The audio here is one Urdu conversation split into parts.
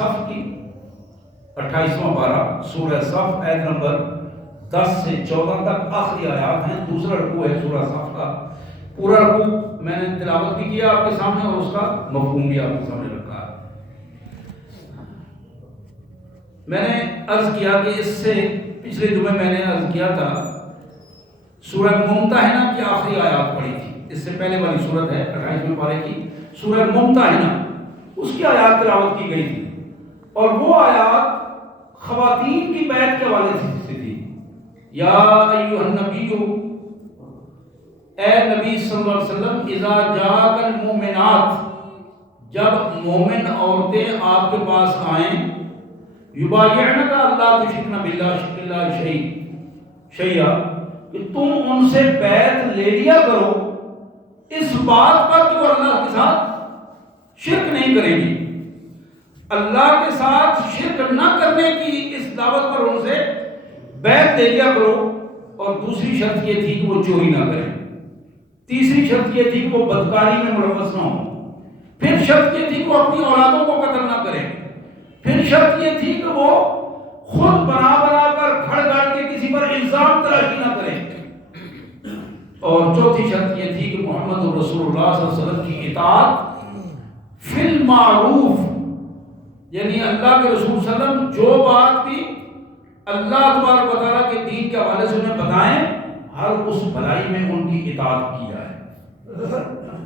صف کی 28واں پارہ سورہ صف آیت نمبر 10 سے 14 تک آخری آیات ہیں. دوسرا رکوع ہے سورہ صف کا. پورا رکوع میں نے تلاوت بھی کیا آپ کے سامنے اور اس کا مفہوم بھی آپ کے سامنے رکھا ہے. میں نے عرض کیا کہ اس سے پچھلے جمعے میں نے عرض کیا تھا سورہ ممتحنہ کی آخری آیات پڑھی تھی. اس سے پہلے والی سورت ہے 28ویں پارے کی سورہ ممتحنہ، اس کی آیات تلاوت کی گئی تھی اور وہ آیات خواتین کی بیعت کے حوالے سے تھی. یا ایھا النبی، اے نبی صلی اللہ علیہ وسلم، اذا جاءک المؤمنات، جب مومن عورتیں آپ کے پاس آئیں، یبایعنک اللہ تشرکن باللہ شرک اللہ شیئا، کہ تم ان سے بیعت لے لیا کرو اس بات پر کہ وہ اللہ کے ساتھ شرک نہیں کرے گی. اللہ کے ساتھ شرک نہ کرنے کی اس دعوت پر ان سے بیعت لے لیا کرو. اور دوسری شرط یہ تھی کہ وہ چوری نہ کریں. تیسری شرط یہ تھی کہ وہ بدکاری میں ملوث نہ ہوں. پھر شرط یہ تھی کہ وہ اپنی اولادوں کو قتل نہ کریں. پھر شرط یہ تھی کہ وہ خود بنا کر گھڑ گھڑ کے کسی پر الزام تراشی نہ کریں. اور چوتھی شرط یہ تھی کہ محمد رسول اللہ صلی اللہ علیہ وسلم کی اطاعت فی المعروف، یعنی اللہ کے رسول صلی اللہ علیہ وسلم جو بات بھی اللہ تبارک و تعالیٰ کے دین کے حوالے سے انہیں بتائیں، ہر اس بھلائی میں ان کی اطاعت کی جائے.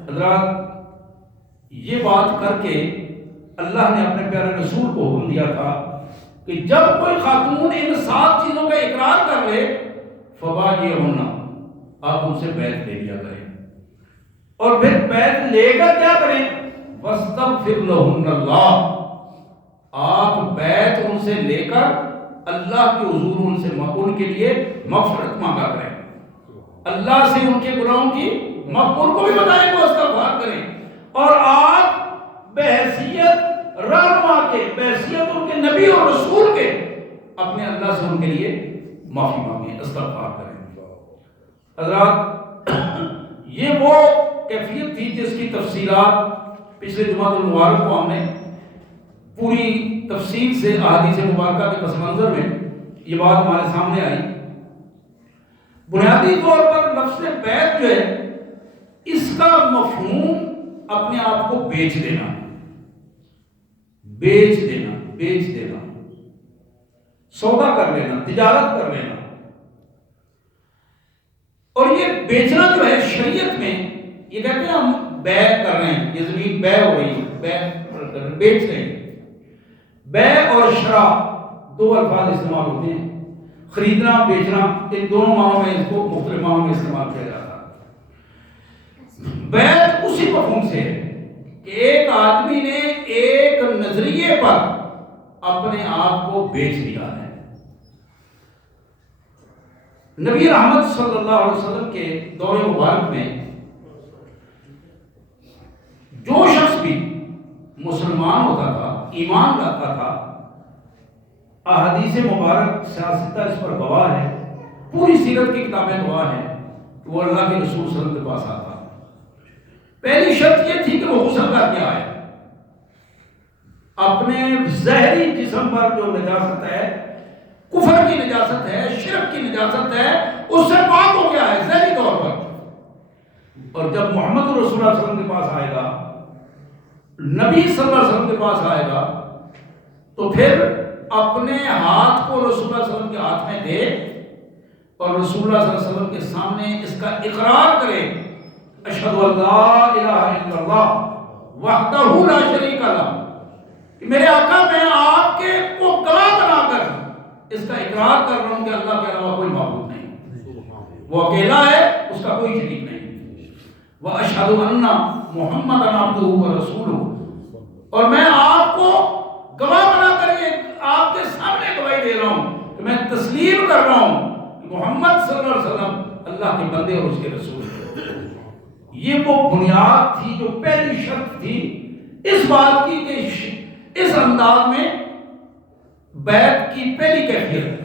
حضرات، یہ بات کر کے اللہ نے اپنے پیارے رسول کو حکم دیا تھا کہ جب کوئی خاتون ان 7 چیزوں کا اقرار کر لے فبایعہن، آپ ان سے بیعت لے لیا کریں. اور پھر بیعت لے کر کیا کریں؟ واستغفر لہن اللہ، آپ بیعت ان سے لے کر اللہ کے حضور ان کے لیے مغفرت مانگا کریں. اللہ سے ان کے گناہوں کی مغفرت کو بھی بتائیں کہ وہ استغفار کریں. اور آپ بحیثیت رہنما کے، بحیثیت ان کے نبی اور رسول کے، اپنے اللہ سے ان کے لیے معافی مانگیں، استغفار کریں. حضرات، یہ وہ کیفیت تھی جس کی تفصیلات پچھلے جمعہ المبارک کو ہم نے پوری تفصیل سے احادیث مبارکہ کے پس منظر میں یہ بات ہمارے سامنے آئی. بنیادی طور پر لفظ بیعت جو ہے، اس کا مفہوم اپنے آپ کو بیچ دینا، سودا کر لینا، تجارت کر لینا. اور یہ بیچنا جو ہے شریعت میں، یہ کہتے ہیں ہم بیع کر رہے ہیں، یہ زمین بیع ہو رہی ہے، بیچ رہے ہیں. بیع اور شراء 2 الفاظ استعمال ہوتے ہیں. خریدنا، بیچنا، ان دونوں معنوں میں اس کو مختلف معنوں میں استعمال کیا جاتا ہے. بیع اسی مفہوم سے ہے کہ ایک آدمی نے ایک نظریے پر اپنے آپ کو بیچ دیا ہے. نبی رحمت صلی اللہ علیہ وسلم کے دور مبارک میں جو شخص بھی مسلمان ہوتا تھا، ایمان لاتا تھا، احادیث مبارک سیاستہ اس پر گواہ ہے، پوری سیرت کی کتابیں گواہ ہیں کہ وہ اللہ کے رسول صلی اللہ علیہ وسلم کے پاس آتا. پہلی شرط یہ تھی کہ وہ غسل کر کے آئے. اپنے ظاہری جسم پر جو نجاست ہے، کفر کی نجاست ہے، شرک کی نجاست ہے، اس سے پاک ہو گیا ہے ظاہری طور پر. اور جب محمد رسول اللہ صلی اللہ علیہ وسلم کے پاس آئے گا، نبی صلی اللہ علیہ وسلم کے پاس آئے گا، تو پھر اپنے ہاتھ کو رسول اللہ صلی اللہ علیہ وسلم کے ہاتھ میں دے اور رسول اللہ صلی اللہ علیہ وسلم کے سامنے اس کا اقرار کرے، اشہد ان لا الہ الا اللہ وحدہ لا شریک لہ، کہ میرے آقا میں آپ کے کو گواہ بنا کر اس کا اقرار کر رہا ہوں کہ اللہ کے علاوہ کوئی معبود نہیں، وہ اکیلا ہے، اس کا کوئی شریک نہیں. واشہد ان محمد عبدہ ورسولہ، اور میں آپ کو گواہ بنا کر یہ آپ کے سامنے گواہی دے رہا ہوں کہ میں تسلیم کر رہا ہوں کہ محمد صلی اللہ علیہ وسلم اللہ کے بندے اور اس کے رسول ہیں. یہ وہ بنیاد تھی، جو پہلی شرط تھی اس بات کی کہ اس انداز میں بیعت کی پہلی کیفیت.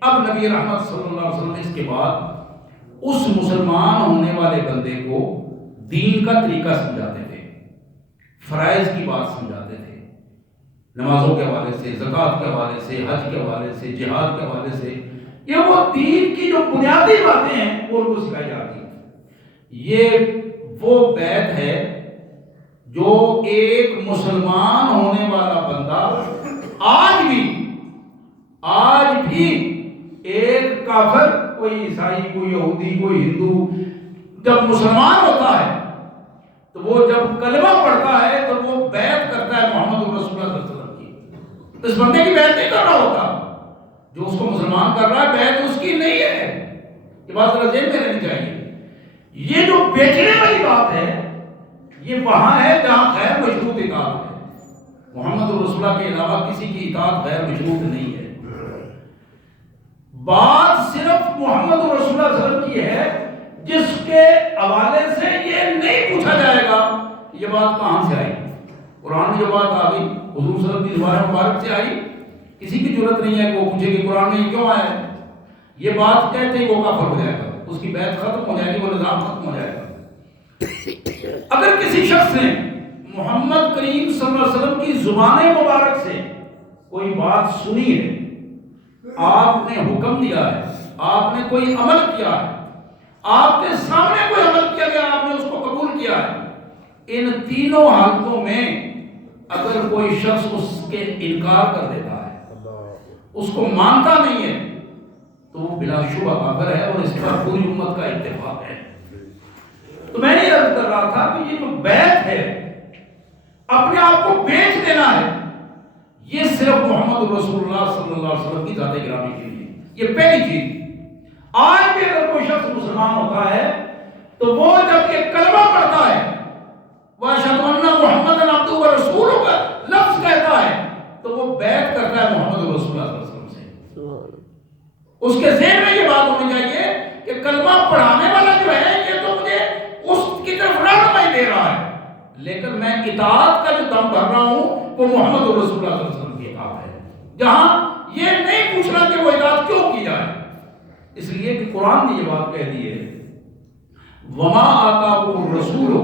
اب نبی رحمت صلی اللہ علیہ وسلم اس کے بعد اس مسلمان ہونے والے بندے کو دین کا طریقہ سمجھاتے تھے، فرائض کی بات سمجھاتے تھے، نمازوں کے حوالے سے، زکوٰۃ کے حوالے سے، حج کے حوالے سے، جہاد کے حوالے سے، یہ وہ دین کی جو بنیادی باتیں ہیں وہ ان کو سکھائی جاتی ہیں۔ یہ وہ بیت ہے جو ایک مسلمان ہونے والا بندہ آج بھی ایک کافر، کوئی عیسائی، کوئی یہودی، کوئی ہندو، جب مسلمان ہوتا ہے تو وہ جب کلمہ پڑھتا ہے تو وہ بیعت کرتا ہے محمد رسول اللہ صلی اللہ علیہ وسلم کی۔ اس بندے کی بیعت نہیں کر رہا ہوتا، جو اس کو مسلمان کر رہا ہے بیعت اس کی نہیں ہے۔ یہ بات ذرا ذہن میں رہنی چاہیے۔ یہ جو بیچنے والی بات ہے یہ وہاں ہے جہاں غیر مشروط اطاعت ہے۔ محمد رسول اللہ کے علاوہ کسی کی اطاعت غیر مشروط نہیں ہے۔ بات صرف محمد رسول اللہ صلی اللہ علیہ وسلم کی ہے جس کے حوالے سے یہ نہیں پوچھا جائے گا کہ یہ بات کہاں سے آئی۔ قرآن میں جو بات آ گئی حضور صلی اللہ علیہ وسلم کی زبان مبارک سے آئی، کسی کی ضرورت نہیں ہے کہ وہ پوچھے کہ قرآن میں یہ کیوں آیا ہے۔ یہ بات کہتے ہی وہ کافر ہو جائے گا، اس کی بیعت ختم ہو جائے گی، وہ نظام ختم ہو جائے گا۔ اگر کسی شخص نے محمد کریم صلی اللہ علیہ وسلم کی زبان مبارک سے کوئی بات سنی ہے، آپ نے حکم دیا ہے، آپ نے کوئی عمل کیا ہے، آپ کے سامنے کوئی عمل کیا گیا، آپ نے اس کو قبول کیا ہے، ان تینوں حالتوں میں اگر کوئی شخص اس کے انکار کر دیتا ہے، اس کو مانتا نہیں ہے، تو وہ بلا شبہ کافر ہے، اور اس پر پوری امت کا اتفاق ہے۔ تو میں یہ عرض کر رہا تھا کہ یہ جو بیعت ہے، اپنے آپ کو بیچ دینا ہے، یہ صرف محمد رسول اللہ صلی اللہ علیہ وسلم کی ذات گرامی کے لیے، یہ پہلی چیز۔ آج بھی اگر کوئی شخص مسلمان ہوتا ہے تو وہ جب یہ کلمہ پڑھتا ہے، وَأَشْهَدُ أَنَّ مُحَمَّدًا عَبْدُهُ وَرَسُولُهُ کا لفظ کہتا ہے، تو وہ بیعت کرتا ہے محمد رسول اللہ صلی اللہ علیہ وسلم سے۔ اس کے ذہن میں یہ بات ہونی چاہیے کہ کلمہ پڑھانے والا جو ہے یہ تو مجھے اس کی طرف رہنمائی دے رہا ہے، لیکن میں اطاعت کا جو دم بھر رہا ہوں وہ محمد رسول اللہ صلی اللہ علیہ وسلم کی اطاعت ہے، جہاں یہ نہیں پوچھنا کہ وہ اطاعت کیوں کی جائے۔ اس لیے کہ قرآن نے یہ بات کہہ دی ہے، وَمَا آتَاكُمُ الرَّسُولُ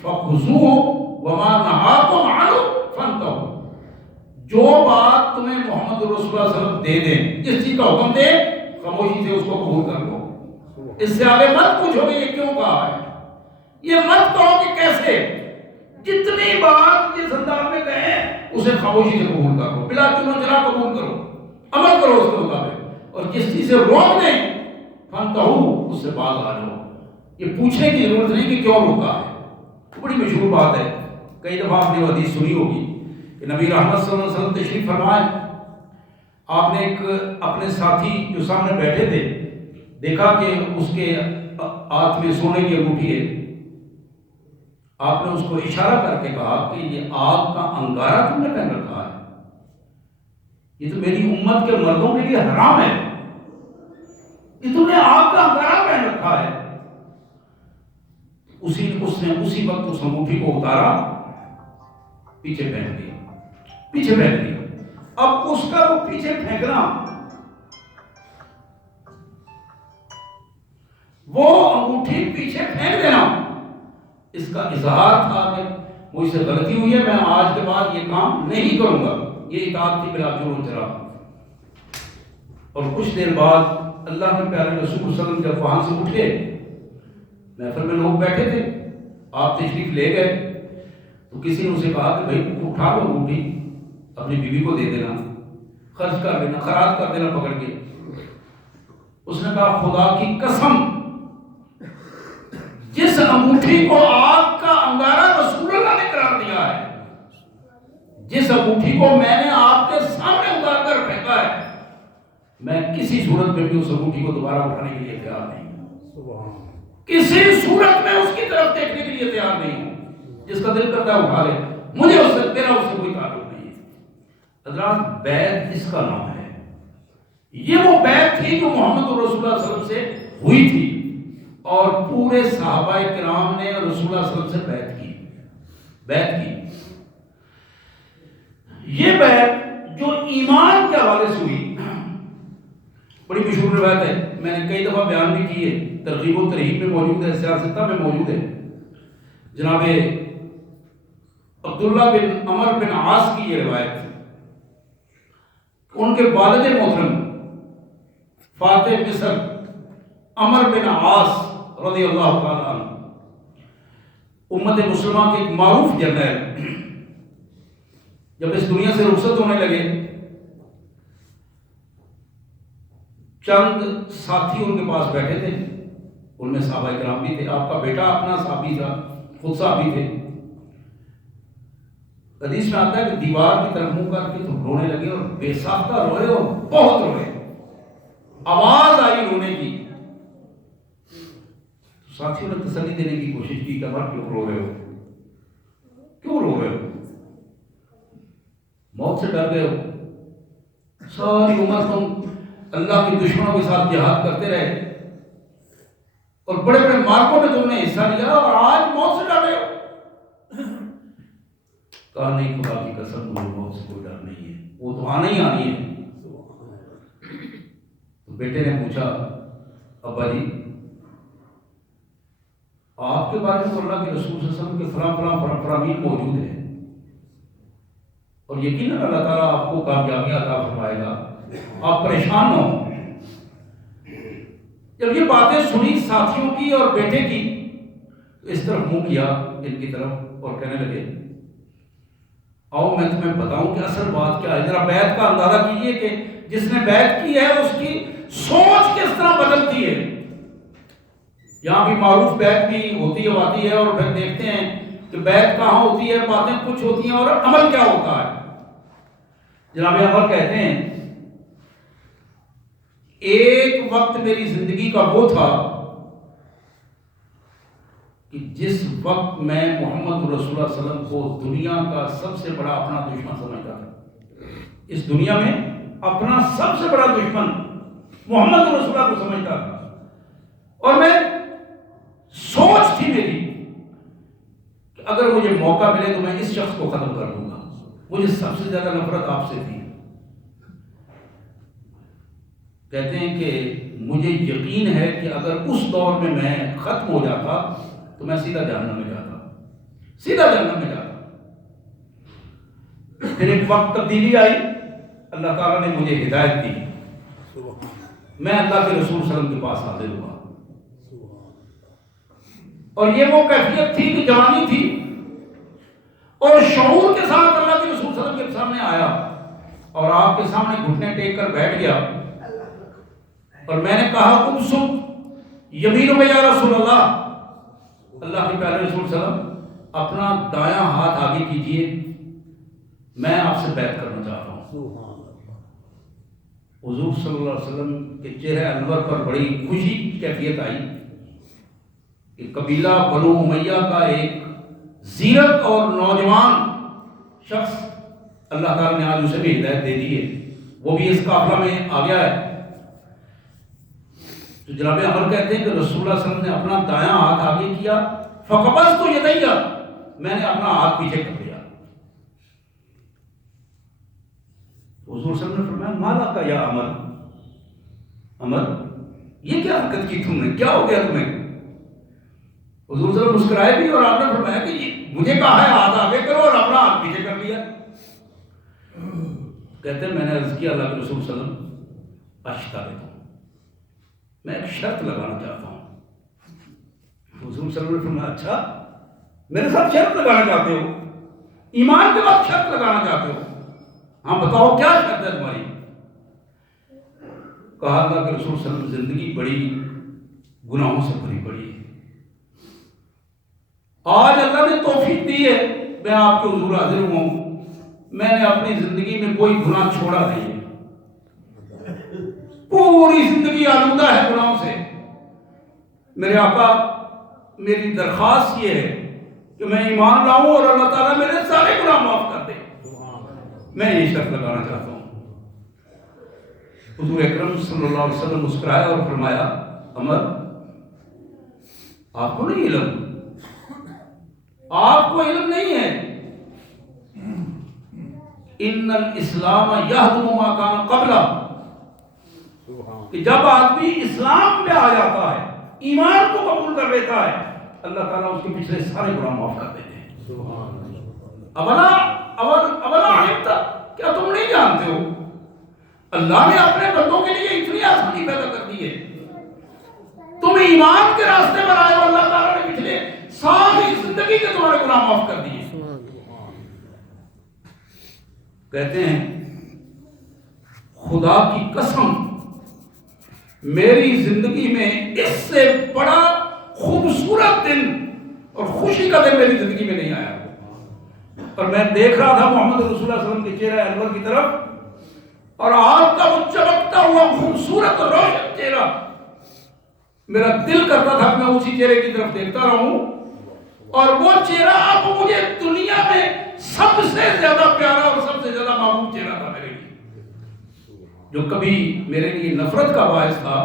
فَخُذُوهُ وَمَا نَهَاكُمْ عَنْهُ فَانْتَهُوا۔ جو بات تمہیں محمد رسول اللہ صلی اللہ علیہ وسلم دے دیں، جس چیز کا حکم دے، خاموشی سے اس کو قبول کر لو۔ اس سے آگے مت پوچھو کہ یہ کیوں کہا ہے، یہ مت کہو کہ کیسے۔ جتنی بات جس انداز میں کہیں اسے خاموشی سے قبول کر لو، بلا چنو چرا قبول کرو، عمل کرو اس کے مطابق، اور جس چیز سے روک دیں فانتہو، اس سے باز آ جاؤ۔ یہ پوچھنے کی ضرورت نہیں کہ کیوں روکا ہے۔ بڑی مشہور بات ہے، کئی دفعہ آپ نے وہ حدیث سنی ہوگی کہ نبی رحمت صلی اللہ علیہ وسلم تشریف فرمائے، آپ نے ایک اپنے ساتھی جو سامنے بیٹھے تھے دیکھا کہ اس کے ہاتھ میں سونے کی انگوٹھی ہے، آپ نے اس کو اشارہ کر کے کہا کہ یہ آگ کا انگارہ تم نے پہن رکھا ہے، یہ تو میری امت کے مردوں کے لیے حرام ہے کہ تم نے آگ کا انگارہ پہن رکھا ہے۔ اس نے اسی وقت اس انگوٹھی کو اتارا، پیچھے پھینک دیا۔ اب اس کا وہ پیچھے پھینکنا، وہ انگوٹھی پیچھے پھینک دینا، اس کا اظہار تھا کہ مجھ سے غلطی ہوئی ہے، میں آج کے بعد یہ کام نہیں کروں گا۔ یہ اطاعت تھی بلا چور و چرا۔ اور کچھ دیر بعد اللہ کے پیارے رسول صلی اللہ علیہ وسلم جب وہاں سے اٹھے، محفل میں لوگ بیٹھے تھے، آپ تشریف لے گئے، تو کسی نے اسے کہا کہ بھائی اٹھا لو انگوٹھی، اپنی بیوی کو دے دینا، خرچ کر دینا، خراج کر دینا پکڑ کے۔ اس نے کہا خدا کی قسم، جس انگوٹھی کو آگ کا انگارہ رسول اللہ نے قرار دیا ہے، جس انگوٹھی کو میں نے آپ کے سامنے اتار کر پھینکا ہے، میں کسی صورت میں بھی اس انگوٹھی کو دوبارہ اٹھانے کے لیے تیار نہیں ہوں، کسی صورت میں اس کی طرف دیکھنے کے لیے تیار نہیں ہوں۔ جس کا دل کرتا ہے اٹھا لے، مجھے اس سے تیرا اس سے کوئی تعلق نہیں ہے۔ حضرات بیعت اس کا نام ہے، یہ وہ بیعت تھی جو محمد رسول اللہ صلی اللہ علیہ وسلم سے ہوئی تھی، اور پورے صحابہ کرام نے رسول اللہ صلی اللہ علیہ وسلم سے بیعت کی۔ یہ بیعت جو ایمان کے حوالے سے ہوئی، بڑی مشہور روایت ہے، میں نے کئی دفعہ بیان بھی کی ہے، ترغیب و ترہیب میں موجود ہے، سیاستہ میں موجود ہے۔ جناب عبداللہ بن عمر بن عاص کی یہ روایت، ان کے والد محترم فاتح مصر عمر بن عاص رضی اللہ تعالیٰ عنہ، امت مسلمہ کے ایک معروف جرنیل، جب اس دنیا سے رخصت ہونے لگے، چند ساتھی ان کے پاس بیٹھے تھے، ان میں صحابہ کرام بھی تھے، آپ کا بیٹا اپنا صحابی تھا، خود صحابی تھے۔ حدیث میں آتا ہے کہ دیوار کی طرف منہ کر کے تو رونے لگے اور بے ساختہ روئے اور بہت روئے، آواز آئی رونے کی۔ ساتھیوں نے تسلی دینے کی کوشش کی کہ اب کیوں رو رہے ہو، کیوں رو رہے ہو، موت سے ڈر گئے ہو، ساری عمر تم اللہ کے دشمنوں کے ساتھ جہاد کرتے رہے اور بڑے بڑے مارکوں میں تم نے حصہ لیا اور آج موت سے ڈر رہے ہو۔ کہا نہیں، خدا کی قسم مجھے موت سے کوئی ڈر نہیں ہے، وہ تو آنا ہی آنی ہے۔ تو بیٹے نے پوچھا، ابا جی آپ کے بارے میں تو اللہ کے رسول صلی اللہ علیہ وسلم کے فلاں فلاں فرامین موجود ہیں اور یقیناً اللہ تعالیٰ آپ کو کامیابی عطا فرمائے گا، آپ پریشان نہ ہوں۔ جب یہ باتیں سنی ساتھیوں کی اور بیٹے کی تو اس طرف منہ کیا ان کی طرف اور کہنے لگے، آؤ میں تمہیں بتاؤں کہ اصل بات کیا ہے۔ ذرا بیعت کا اندازہ کیجئے کہ جس نے بیعت کی ہے اس کی سوچ کس طرح بدلتی ہے۔ یہاں بھی معروف بیعت بھی ہوتی ہے آتی ہے، اور پھر دیکھتے ہیں کہ بیعت کہاں ہوتی ہے، باتیں کچھ ہوتی ہیں اور عمل کیا ہوتا ہے۔ جناب عمر کہتے ہیں ایک وقت میری زندگی کا وہ تھا کہ جس وقت میں محمد رسول اللہ صلی اللہ علیہ وسلم کو دنیا کا سب سے بڑا اپنا دشمن سمجھتا تھا، اس دنیا میں اپنا سب سے بڑا دشمن محمد رسول اللہ کو سمجھتا تھا، اور میں سوچ تھی میری کہ اگر مجھے موقع ملے تو میں اس شخص کو ختم کر دوں گا، مجھے سب سے زیادہ نفرت آپ سے تھی۔ کہتے ہیں کہ مجھے یقین ہے کہ اگر اس دور میں میں ختم ہو جاتا تو میں سیدھا جہنم میں جاتا، سیدھا جہنم میں جاتا۔ پھر ایک وقت تبدیلی آئی، اللہ تعالیٰ نے مجھے ہدایت دی، میں اللہ کے رسول صلی اللہ علیہ وسلم کے پاس حاضر ہوا، اور یہ وہ کیفیت تھی کہ جوانی تھی اور شعور کے ساتھ اللہ کے رسول صلی اللہ علیہ وسلم کے سامنے آیا اور آپ کے سامنے گھٹنے ٹیک کر بیٹھ گیا اور میں نے کہا ابسط یمینوں میں یا رسول اللہ، اللہ کے پیارے رسول صلی اللہ علیہ وسلم اپنا دایاں ہاتھ آگے کیجئے، میں آپ سے بیعت کرنا چاہتا ہوں۔ حضور صلی اللہ علیہ وسلم کے چہرے انور پر بڑی خوشی کی کیفیت آئی کہ قبیلہ بنو امیہ کا ایک زیرک اور نوجوان شخص اللہ تعالیٰ نے آج اسے بھی ہدایت دے دی ہے، وہ بھی اس قافلہ میں آ گیا ہے۔ تو جناب عمر کہتے ہیں کہ رسول اللہ صلی اللہ علیہ وسلم نے اپنا دایاں ہاتھ آگے کیا، فقبضت یدی، میں نے اپنا ہاتھ پیچھے کر لیا۔ حضور صلی اللہ علیہ وسلم نے فرمایا ما لک یا عمر، عمر یہ کیا حرکت کی تم نے، کیا ہو گیا تمہیں؟ حضور صلی اللہ علیہ وسلم مسکرائے بھی اور آپ نے فرمایا کہ مجھے کہا ہے ہاتھ آگے کرو اور اپنا ہاتھ پیچھے کر لیا۔ کہتے ہیں میں نے عرض کیا اللہ کے رسول صلی اللہ علیہ وسلم اشترط، میں ایک شرط لگانا چاہتا ہوں۔ حضور صلی اللہ علیہ وسلم نے فرمایا اچھا میرے ساتھ شرط لگانا چاہتے ہو، ایمان کے بعد شرط لگانا چاہتے ہو، ہاں بتاؤ کیا شرط ہے تمہاری؟ کہا اللہ کے رسول صلی اللہ علیہ وسلم زندگی بڑی گناہوں سے بھری پڑی ہے، آج اللہ نے توفیق دی ہے میں آپ کے حضور حاضر ہوں، میں نے اپنی زندگی میں کوئی گناہ چھوڑا نہیں ہے، پوری زندگی آلودہ ہے گناہوں سے۔ میرے آقا میری درخواست یہ ہے کہ میں ایمان لاؤں اور اللہ تعالیٰ میرے سارے گناہ معاف کر دے، میں یہ شرط لگانا چاہتا ہوں۔ حضور اکرم صلی اللہ علیہ وسلم مسکرایا اور فرمایا عمر آپ کو نہیں علم، آپ کو علم نہیں ہے، ان الاسلام یہدم ما کان قبلہ، کہ جب آدمی اسلام پہ آ جاتا ہے، ایمان کو قبول کر لیتا ہے، اللہ تعالیٰ اس کے پچھلے سارے گناہ معاف کر دیتے ہیں۔ اولا علمت، کیا تم نہیں جانتے ہو اللہ نے اپنے بندوں کے لیے اتنی آسانی پیدا کر دی ہے. تم ایمان کے راستے پر آئے ہو، اللہ تعالیٰ نے پچھلے ساری زندگی کے تمہارے گناہ معاف کر دیے. کہتے ہیں خدا کی قسم میری زندگی میں اس سے بڑا خوبصورت دن اور خوشی کا دن میری زندگی میں نہیں آیا. اور میں دیکھ رہا تھا محمد رسول اللہ صلی اللہ علیہ وسلم کے چہرہ انور کی طرف، اور آپ کا وہ چمکتا ہوا خوبصورت اور روشن چہرہ، میرا دل کرتا تھا کہ میں اسی چہرے کی طرف دیکھتا رہوں. اور وہ چہرہ اب مجھے دنیا میں سب سے زیادہ پیارا اور سب سے زیادہ محبوب چہرہ تھا میرے لیے. جو کبھی میرے لیے نفرت کا باعث تھا،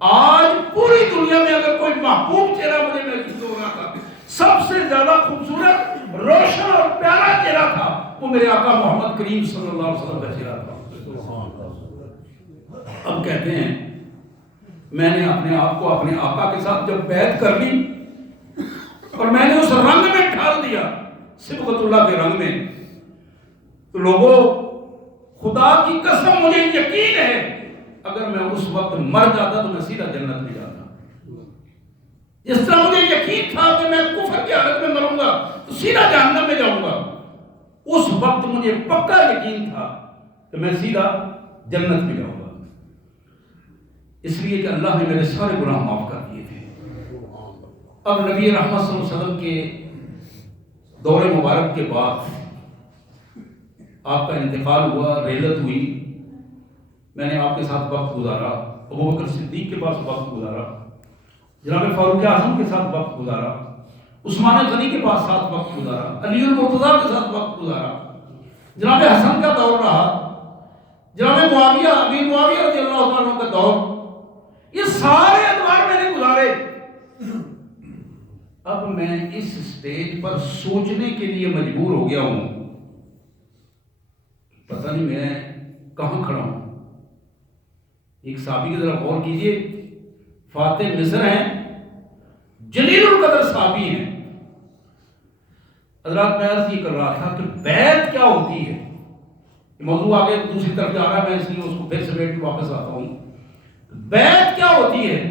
آج پوری دنیا میں اگر کوئی محبوب چہرہ مجھے محسوس ہو رہا تھا، سب سے زیادہ خوبصورت، روشن اور پیارا چہرہ تھا، وہ میرے آقا محمد کریم صلی اللہ علیہ وسلم کا چہرہ تھا. اب کہتے ہیں میں نے اپنے آپ کو اپنے آقا کے ساتھ جب بیعت کر لی اور میں نے اس رنگ میں ڈھال دیا، صبغت اللہ کے رنگ میں، تو لوگوں خدا کی قسم مجھے یقین ہے اگر میں اس وقت مر جاتا تو میں سیدھا جنت میں جاتا. جس طرح مجھے یقین تھا کہ میں کفر کی حالت میں مروں گا تو سیدھا جہنم میں جاؤں گا، اس وقت مجھے پکا یقین تھا کہ میں سیدھا جنت میں جاؤں گا، اس لیے کہ اللہ نے میرے سارے گناہ معاف کر دیے تھے. اب نبی رحمت صلی اللہ علیہ وسلم کے دور مبارک کے بعد آپ کا انتقال ہوا، رحلت ہوئی، میں نے آپ کے ساتھ وقت گزارا، ابوبکر صدیق کے پاس وقت گزارا، جناب فاروق اعظم کے ساتھ وقت گزارا، عثمان غنی کے پاس ساتھ وقت گزارا، علی المرتضیٰ کے ساتھ وقت گزارا، جناب حسن کا دور رہا، جناب معاویہ امیر معاویہ رضی اللہ تعالیٰ عنہ کا دور، یہ سارے ادوار میں نے گزارے. اب میں اس سٹیج پر سوچنے کے لیے مجبور ہو گیا ہوں، پتہ نہیں میں کہاں کھڑا ہوں. ایک صحابی کی طرف غور کیجئے، فاتح مصر ہیں، جلیل القدر صحابی ہیں. حضرات میں عرض یہ کر رہا تھا کہ بیعت کیا ہوتی ہے، موضوع آگے دوسری طرف جا رہا ہے، میں اس لیے اس کو پھر سمیٹ کے واپس آتا ہوں. بیعت کیا ہوتی ہے؟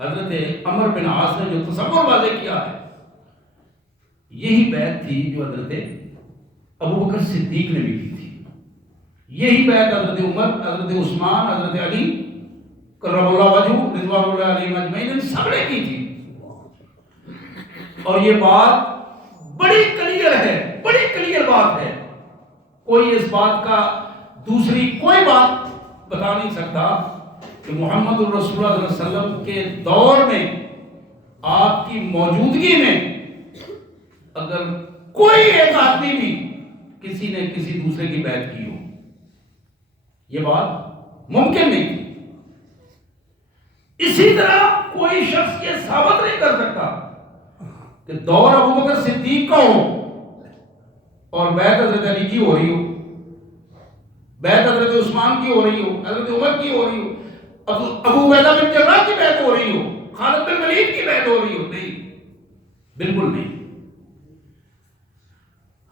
حضرت عمر بن عاص نے جو تصور واضح کیا ہے، یہی بیعت تھی جو حضرت ابوبکر صدیق نے بھی کی تھی. یہی بیعت حضرت عمر، حضرت عثمان، حضرت علی کرم اللہ وجہہ رضوان اللہ علیہم اجمعین ان سب نے کی تھی. اور یہ بات بڑی کلیئر ہے، بڑی کلیئر بات ہے، کوئی اس بات کا دوسری کوئی بات بتا نہیں سکتا کہ محمد الرسول اللہ صلی اللہ علیہ وسلم کے دور میں آپ کی موجودگی میں اگر کوئی ایک آدمی بھی کسی نے کسی دوسرے کی بیعت کی ہو، یہ بات ممکن نہیں تھی. اسی طرح کوئی شخص یہ ثابت نہیں کر سکتا کہ دور ابوبکر صدیق کا ہو اور بیعت حضرت علی کی ہو رہی ہو، بیعت حضرت عثمان کی ہو رہی ہو، حضرت عمر کی ہو رہی ہو، ابو عبیدہ بن جراح کی بیعت ہو رہی ہو، خالد بن ولید کی بیعت ہو رہی ہو. نہیں، بالکل نہیں.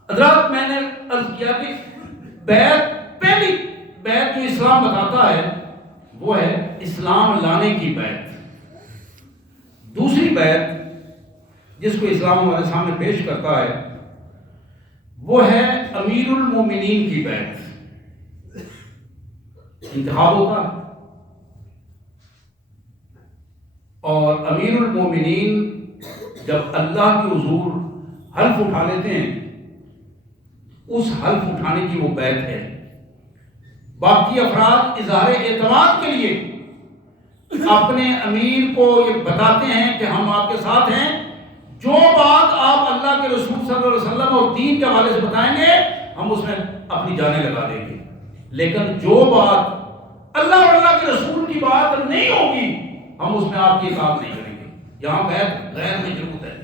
حضرات میں نے عرض کیا کہ بیعت، پہلی بیعت جو اسلام بتاتا ہے وہ ہے اسلام لانے کی بیعت. دوسری بیعت جس کو اسلام ہمارے سامنے پیش کرتا ہے وہ ہے امیر المومنین کی بیعت. انتخاب ہوتا ہے اور امیر المومنین جب اللہ کے حضور حلف اٹھا لیتے ہیں، اس حلف اٹھانے کی وہ بیعت ہے. باقی افراد اظہار اعتماد کے لیے اپنے امیر کو یہ بتاتے ہیں کہ ہم آپ کے ساتھ ہیں، جو بات آپ اللہ کے رسول صلی اللہ علیہ وسلم اور دین کے حوالے سے بتائیں گے ہم اس میں اپنی جانیں لگا دیں گے، لیکن جو بات اللہ اور اللہ کے رسول کی بات نہیں ہوگی ہم اس میں آپ کی اطاعت نہیں کریں گے. یہاں بیعت غیر مشروط ہے.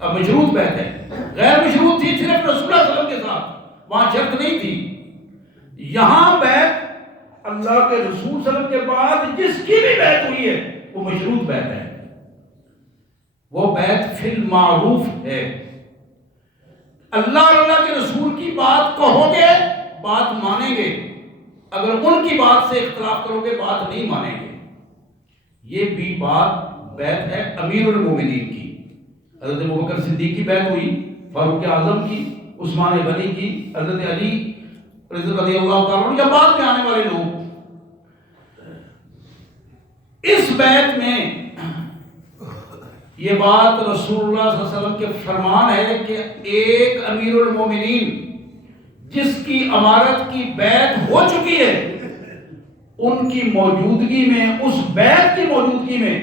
اب مشروط بیعت ہے، غیر مشروط تھی صرف رسول اللہ صلی اللہ علیہ وسلم کے ساتھ، وہاں شرط نہیں تھی. یہاں بیعت اللہ کے رسول صلی اللہ علیہ وسلم کے بعد جس کی بھی بیعت ہوئی ہے وہ مشروط بیعت ہے. وہ بیعت فی المعروف ہے. اللہ اور اللہ کے رسول کی بات کہو گے، بات مانیں گے، اگر ان کی بات سے اختلاف کرو گے بات نہیں مانیں گے. یہ بھی بات بیعت ہے امیر المومنین کی. حضرت ابوبکر صدیق کی بیعت ہوئی، فاروق اعظم کی، عثمان غنی کی، حضرت علی رضی اللہ تعالیٰ عنہ یا بعد میں آنے والے لوگ. اس بیعت میں یہ بات رسول اللہ صلی اللہ علیہ وسلم کے فرمان ہے کہ ایک امیر المومنین جس کی امارت کی بیعت ہو چکی ہے، ان کی موجودگی میں، اس بیعت کی موجودگی میں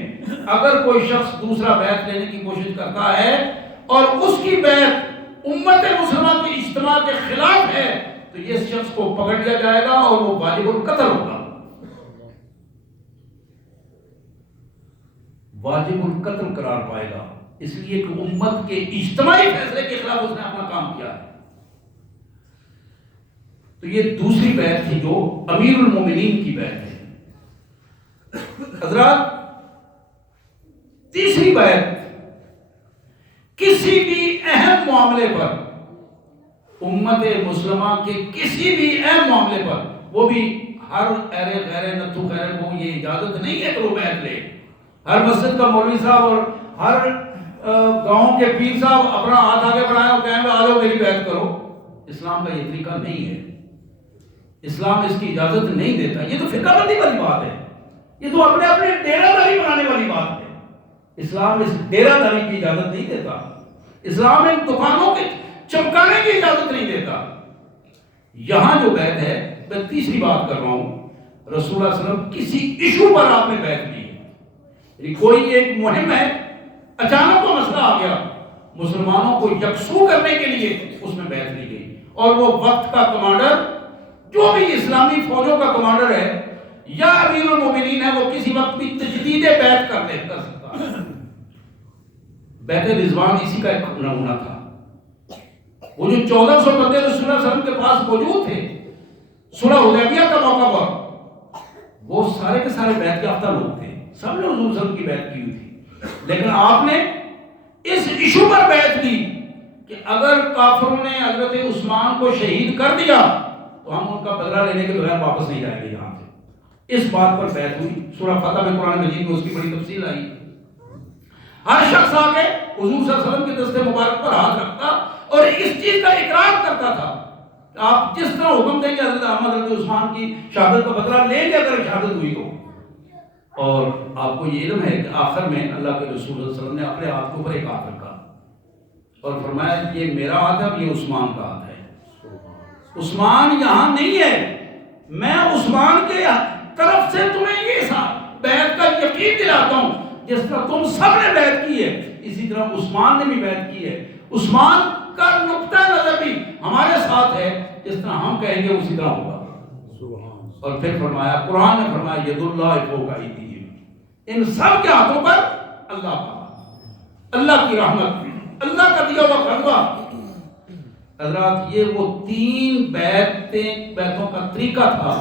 اگر کوئی شخص دوسرا بیعت لینے کی کوشش کرتا ہے اور اس کی بیعت امت مسلمہ کی اجتماع کے خلاف ہے تو یہ شخص کو پکڑ لیا جائے گا اور وہ واجب القتل ہوگا. واجب القتل قرار پائے گا، اس لیے کہ امت کے اجتماعی فیصلے کے خلاف اس نے اپنا کام کیا ہے. تو یہ دوسری بیعت تھی جو امیر المومنین کی بیعت ہے. حضرات، تیسری بیعت کسی بھی اہم معاملے پر، امت مسلمہ کے کسی بھی اہم معاملے پر، وہ بھی ہر ایرے غیر نتھو خیر کو یہ اجازت نہیں ہے کہ وہ بیعت لے. ہر مسجد کا مولوی صاحب اور ہر گاؤں کے پیر صاحب اپنا ہاتھ آگے بڑھائیں اور کہیں آ جاؤ میری بیعت کرو. اسلام کا یہ طریقہ نہیں ہے. اسلام اس کی اجازت نہیں دیتا. یہ تو فرقہ بندی والی بات ہے، یہ تو اپنے اپنے ڈیرہ داری بنانے والی بات ہے. اسلام اس ڈیرہ داری کی اجازت نہیں دیتا. اسلام ان دکانوں کے چمکانے کی اجازت نہیں دیتا. یہاں جو بیعت ہے، میں تیسری بات کر رہا ہوں، رسول اللہ صلی اللہ علیہ وسلم کسی ایشو پر آپ نے بیعت لی ہے. یعنی کوئی ایک مہم ہے، اچانک وہ مسئلہ آ گیا، مسلمانوں کو یکسو کرنے کے لیے اس میں بیعت لی گئی، اور وہ وقت کا کمانڈر، جو بھی اسلامی فوجوں کا کمانڈر ہے یا امیر المومنین ہے، وہ کسی وقت بھی تجدید بیعت کر سکتا ہے. بیعت رضوان اسی کا ایک نمونہ تھا. وہ جو 1400 بندے رسول اللہ صلی اللہ علیہ وسلم کے پاس موجود تھے صلح حدیبیہ کا موقع پر، وہ سارے کے سارے بیعت یافتہ لوگ تھے، سب نے حضور صلی اللہ علیہ وسلم کی بیعت کی ہوئی تھی. لیکن آپ نے اس ایشو پر بیعت کی کہ اگر کافروں نے حضرت عثمان کو شہید کر دیا تو ہم ان کا بدلہ لینے کے بغیر واپس نہیں جائیں گے یہاں سے. اس بات پر بیعت ہوئی. سورہ فتح میں قرآن مجید میں اس کی بڑی تفصیل آئی. ہر شخص آ کے حضور صلی اللہ علیہ وسلم کے دست مبارک پر ہاتھ رکھتا اور اس چیز کا اقرار کرتا تھا کہ آپ جس طرح حکم دیں گے حضرت احمد حضرت عثمان کی شہادت کا بدلہ لیں گے اگر شہادت ہوئی تو. اور آپ کو یہ علم ہے کہ آخر میں اللہ کے رسول صلی اللہ علیہ وسلم نے اپنے ہاتھ کے اوپر ایک ہاتھ رکھا اور فرمایا یہ میرا ہاتھ ہے، یہ عثمان کا ہاتھ ہے. عثمان یہاں نہیں ہے، میں عثمان کے طرف سے تمہیں یہ بیعت کا یقین دلاتا ہوں. جس طرح تم سب نے بیعت کی ہے اسی طرح عثمان نے بھی بیعت کی ہے. عثمان کا نقطہ نظر بھی ہمارے ساتھ ہے، جس طرح ہم کہیں گے اسی طرح ہوگا. اور پھر فرمایا، قرآن نے فرمایا ید اللہ فوق ایدیہم، ان سب کے ہاتھوں پر اللہ کا، اللہ کی رحمت، اللہ کا دیا ہوا غلبہ. حضرات، یہ وہ 3 بیعتوں کا طریقہ تھا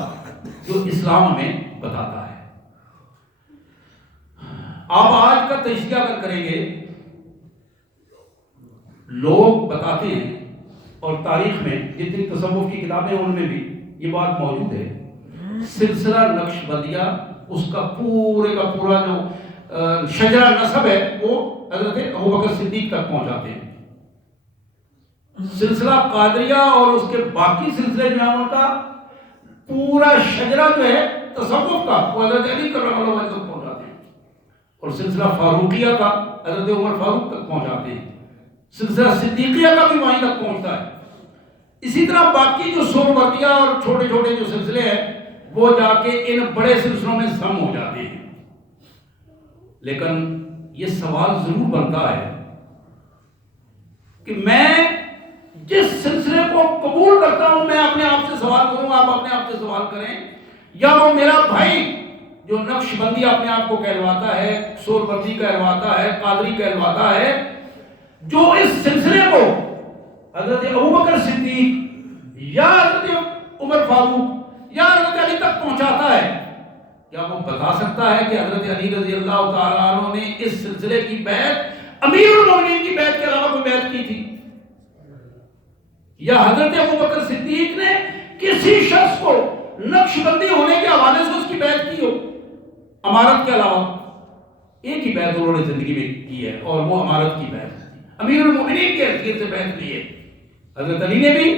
جو اسلام ہمیں بتاتا ہے. آپ آج کا تجزیہ اگر کریں گے، لوگ بتاتے ہیں اور تاریخ میں جتنی تصوف کی کتابیں ان میں بھی یہ بات موجود ہے، سلسلہ نقش بندیہ اس کا پورے کا پورا جو شجرہ نسب ہے وہ حضرت ابوبکر صدیق تک پہنچاتے ہیں. سلسلہ قادریہ اور اس کے باقی سلسلے جو ہیں ان کا پورا شجرہ جو ہے تصوف کا وہ حضرت علی کرم اللہ وجہ تک پہنچاتے ہیں. اور سلسلہ فاروقیہ کا حضرت عمر فاروق تک پہنچاتے ہیں. سلسلہ صدیقیہ کا بھی وہیں تک پہنچتا ہے. اسی طرح باقی جو سہروردیہ اور چھوٹے چھوٹے جو سلسلے ہیں وہ جا کے ان بڑے سلسلوں میں ضم ہو جاتے ہیں. لیکن یہ سوال ضرور بنتا ہے کہ میں جس سلسلے کو قبول کرتا ہوں میں اپنے آپ سے سوال کروں، آپ اپنے آپ سے سوال کریں، یا وہ میرا بھائی جو نقش بندی اپنے آپ کو کہلواتا ہے، سہروردی کہلواتا ہے، قادری کہلواتا ہے، جو اس سلسلے کو حضرت ابوبکر صدیق یا حضرت عمر فاروق یا حضرت علی تک پہنچاتا ہے، کیا وہ بتا سکتا ہے کہ حضرت علی رضی اللہ تعالیٰ عنہ نے اس سلسلے کی بیعت امیر المومنین کی بیعت کے علاوہ کوئی بیعت کی تھی؟ یا حضرت ابوبکر صدیق نے کسی شخص کو نقش بندی ہونے کے حوالے سے اس کی بیعت کی ہو امارت کے علاوہ. ایک ہی بیعت انہوں نے زندگی میں کی ہے اور وہ امارت کی بیعت ہے. امیر المومنین کی حیثیت سے بیعت لی ہے حضرت علی نے بھی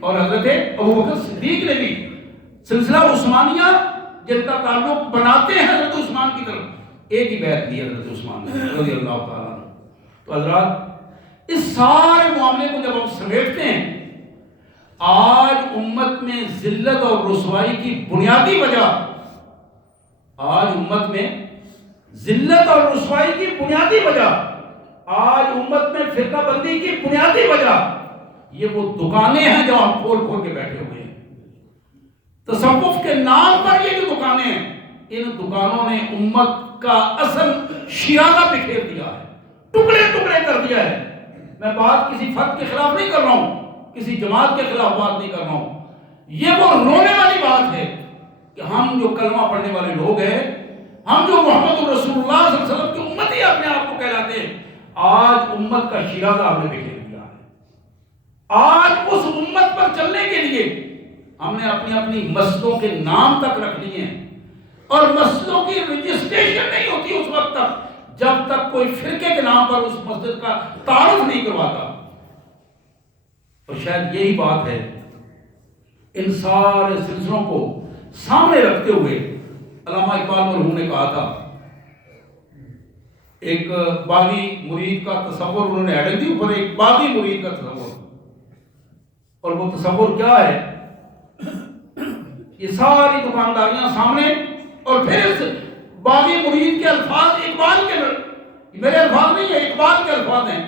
اور حضرت ابوبکر صدیق نے بھی. سلسلہ عثمانیہ جن کا تعلق بناتے ہیں حضرت عثمان کی طرف, ایک ہی بیعت دی حضرت عثمان نے رضی اللہ تعالیٰ عنہ. تو حضرات اس سارے معاملے کو جب ہم سمیٹتے ہیں, آج امت میں ذلت اور رسوائی کی بنیادی وجہ, آج امت میں ذلت اور رسوائی کی بنیادی وجہ, آج امت میں فرقہ بندی کی بنیادی وجہ یہ وہ دکانیں ہیں جو ہم کھول کھول کے بیٹھے ہوئے ہیں. تصوف کے نام پر یہ جو دکانیں ہیں, ان دکانوں نے امت کا اصل شیرازہ بکھیر دیا ہے, ٹکڑے ٹکڑے کر دیا ہے. میں بات کسی فرد کے خلاف نہیں کر رہا ہوں, کسی جماعت کے خلاف بات نہیں کر رہا ہوں. یہ وہ رونے والی بات ہے کہ ہم جو کلمہ پڑھنے والے لوگ ہیں, ہم جو محمد رسول اللہ صلی اللہ علیہ وسلم کی امتی اپنے آپ کو کہلاتے ہیں, آج امت کا شیرازہ ہم نے بکھیر دیا ہے. آج اس امت پر چلنے کے لیے ہم نے اپنی اپنی مسجدوں کے نام تک رکھ لیے ہیں, اور مسجدوں کی رجسٹریشن نہیں ہوتی اس وقت تک جب تک کوئی فرقے کے نام پر اس مسجد کا تعارف نہیں کرواتا. اور شاید یہی بات ہے, ان سارے سلسلوں کو سامنے رکھتے ہوئے علامہ اقبال مرحوم نے کہا تھا, ایک باغی مرید کا تصور انہوں نے ایڈن دی اوپر, ایک باغی مرید کا تصور, اور وہ تصور کیا ہے, یہ ساری دکانداریاں سامنے, اور پھر اس باغی مرید کے الفاظ اقبال کے, میرے الفاظ نہیں ہے اقبال کے الفاظ ہیں,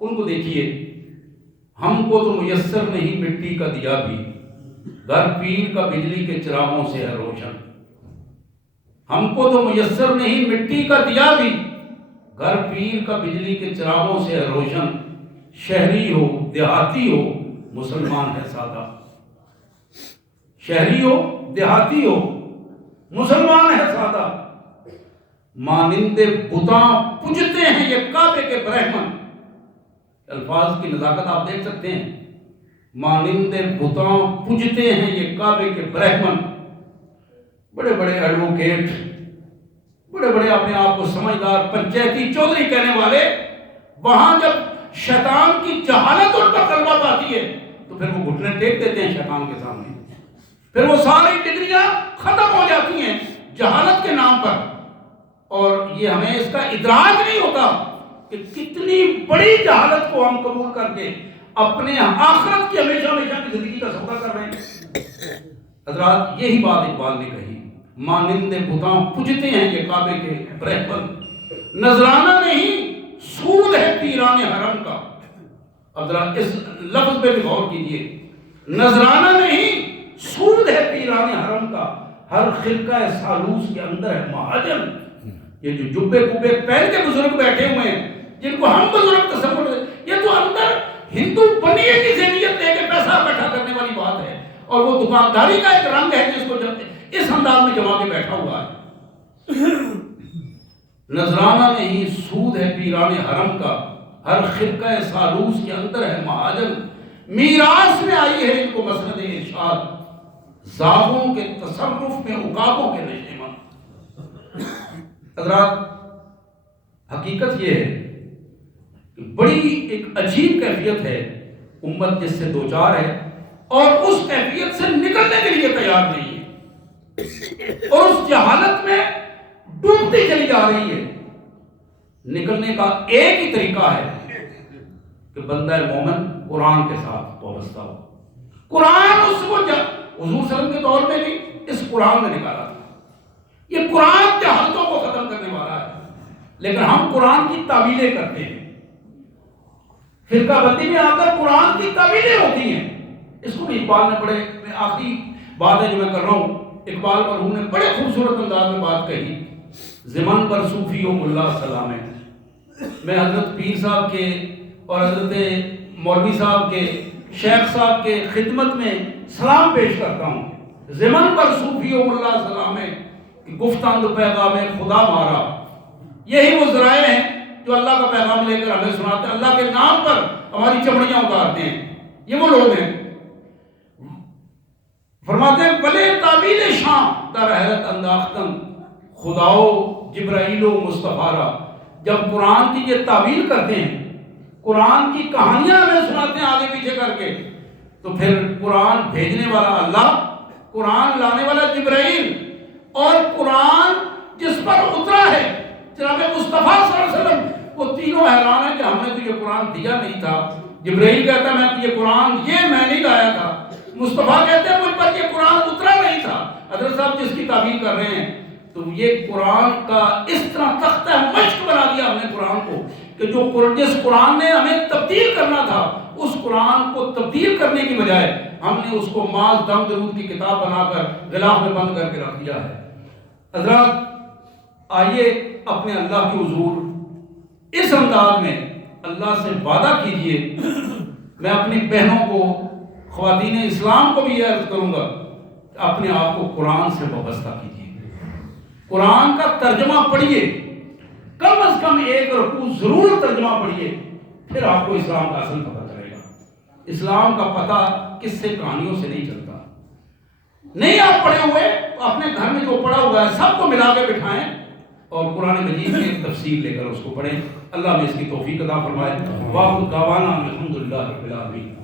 ان کو دیکھیے. ہم کو تو میسر نہیں مٹی کا دیا بھی, گھر پیر کا بجلی کے چراغوں سے ہے روشن. ہم کو تو میسر نہیں مٹی کا دیا بھی, گھر پیر کا بجلی کے چراغوں سے ہے روشن. شہری ہو دیہاتی ہو مسلمان ہے سادہ, شہری ہو دیہاتی ہو مسلمان ہے سادہ. مانند بتاں پوجتے ہیں یہ کعبے کے برہمن. الفاظ کی نزاکت آپ دیکھ سکتے ہیں. مانند بتاں پوجتے ہیں یہ کعبے کے برہمن. بڑے بڑے ایڈوکیٹ, بڑے بڑے اپنے آپ کو سمجھدار پنچایتی چودھری کہنے والے, وہاں جب شیطان کی جہالت ان پر غلبہ پاتی ہے تو پھر وہ گھٹنے ٹیک دیتے ہیں شیطان کے سامنے. پھر وہ ساری ڈگریاں ختم ہو جاتی ہیں جہالت کے نام پر. اور یہ ہمیں اس کا ادراک نہیں ہوتا کہ کتنی بڑی جہالت کو ہم قبول کر کے اپنے آخرت کی ہمیشہ ہمیشہ کی زندگی کا سودا کر رہے ہیں. حضرات یہی بات اقبال نے کہی, مانند بتاں پوجتے ہیں یہ کعبے کے برہمن. نذرانہ نہیں سود ہے پیران حرم کا. اب ذرا اس لفظ پہ بھی غور کیجیے. نذرانہ نہیں سود ہے پیران حرم کا, ہر خرقہ سالوس کے اندر ہے مہاجن. یہ جو جبے کبے پہن کے بزرگ بیٹھے ہوئے ہیں, جن کو ہم بزرگ تصور, یہ تو اندر ہندو بنیے کی ذہنیت لے کے پیسہ اکٹھا کرنے والی بات ہے, اور وہ دکانداری کا ایک رنگ ہے جس کو اس انداز میں جما کے بیٹھا ہوا ہے. نذرانہ نہیں سود ہے پیران حرم کا, ہر خرقہ سالوس کے اندر ہے مہاجن. میراث میں آئی ہے ان کو مسند ارشاد, زاغوں کے تصرف میں عقابوں کے نشیمن. حضرات حقیقت یہ ہے کہ بڑی ایک عجیب کیفیت ہے امت جس سے دوچار ہے, اور اس کیفیت سے نکلنے کے لیے تیار نہیں ہے, اور اس جہالت میں ڈوبتی چلی جا رہی ہے. نکلنے کا ایک ہی طریقہ ہے کہ بندہ مومن قرآن کے ساتھ وابستہ ہو. قرآن اس کو حضور صلی اللہ علیہ وسلم کے دور میں بھی اس قرآن نے نکالا تھا. یہ قرآن جہالتوں کو ختم کرنے والا ہے, لیکن ہم قرآن کی تعویلیں کرتے ہیں. فرقہ بندی میں آ کر قرآن کی تعویلیں ہوتی ہیں. اس کو بھی اقبال نے بڑے, آخری بات ہے جو میں کر رہا ہوں, اقبال مرحوم نے بڑے خوبصورت انداز میں بات کہی. زمن پر صوفی و ملا سلام ہے. میں حضرت پیر صاحب کے اور حضرت مولوی صاحب کے, شیخ صاحب کے خدمت میں سلام پیش کرتا ہوں. زمن پر صوفی و ملا سلام ہے کہ گفتند پیغام خدا مارا. یہی وہ ذرائع ہیں جو اللہ کا پیغام لے کر ہمیں سناتے ہیں, اللہ کے نام پر ہماری چمڑیاں اتارتے ہیں. یہ وہ لوگ ہیں. فرماتے ہیں بلے تعبیل شام در حیرت انداختن خداؤ جبرائیل و مصطفیٰ را، جب قرآن کی یہ تعویل کرتے ہیں، قرآن کی کہانیاں ہمیں سناتے ہیں آگے پیچھے کر کے، تو پھر قرآن بھیجنے والا اللہ، قرآن لانے والا جبرائیل، اور قرآن جس پر اترا ہے جناب مصطفیٰ صلی اللہ علیہ وسلم، وہ تینوں حیران ہیں کہ ہم نے تو یہ قرآن دیا نہیں تھا۔ جبرائیل کہتا ہے میں تو یہ قرآن میں نہیں لایا تھا، مصطفیٰ کہتے ہیں مجھ پر یہ قرآن اترا نہیں تھا۔ حضرت صاحب جس کی تعبیر کر رہے ہیں، تو یہ قرآن کا اس طرح تختہ مشق بنا دیا ہم نے قرآن کو کہ جس قرآن نے ہمیں تبدیل کرنا تھا، اس قرآن کو تبدیل کرنے کی بجائے ہم نے اس کو ماز دم درود کی کتاب بنا کر غلاف میں بند کر کے رکھ دیا ہے۔ حضرات آئیے اپنے اللہ کے حضور اس انداز میں اللہ سے وعدہ کیجئے۔ میں اپنی بہنوں کو، خواتین اسلام کو بھی یہ عرض کروں گا کہ اپنے آپ کو قرآن سے وابستہ کیجئے، قرآن کا ترجمہ پڑھیے، کم از کم ایک رکوع ضرور ترجمہ پڑھیے، پھر آپ کو اسلام کا اصل پتہ چلے گا۔ اسلام کا پتہ کس سے کہانیوں سے نہیں چلتا۔ نہیں آپ پڑھے ہوئے اپنے گھر میں جو پڑھا ہوا ہے سب کو ملا کے بٹھائیں اور قرآن مجید کی ایک تفسیر لے کر اس کو پڑھیں۔ اللہ نے اس کی توفیق عطا فرمائے۔ واخر دعوانا الحمدللہ رب العالمین۔